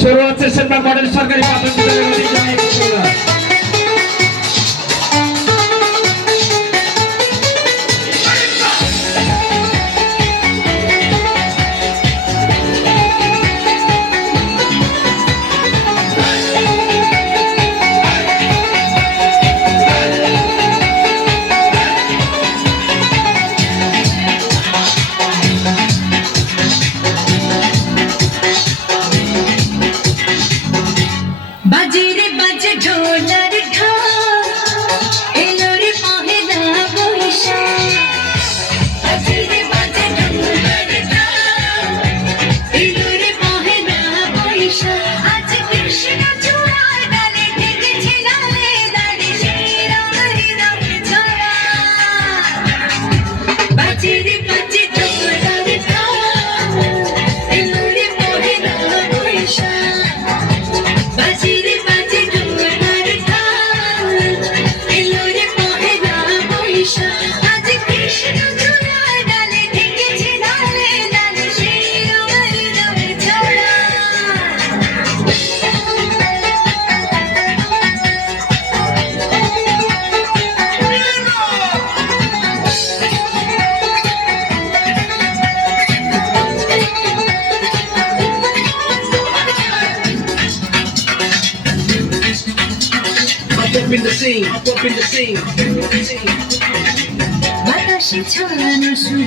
শুরু হচ্ছে। Centre model সরকারি প্রাথমিক up in the scene, up in the scene. 私とあの人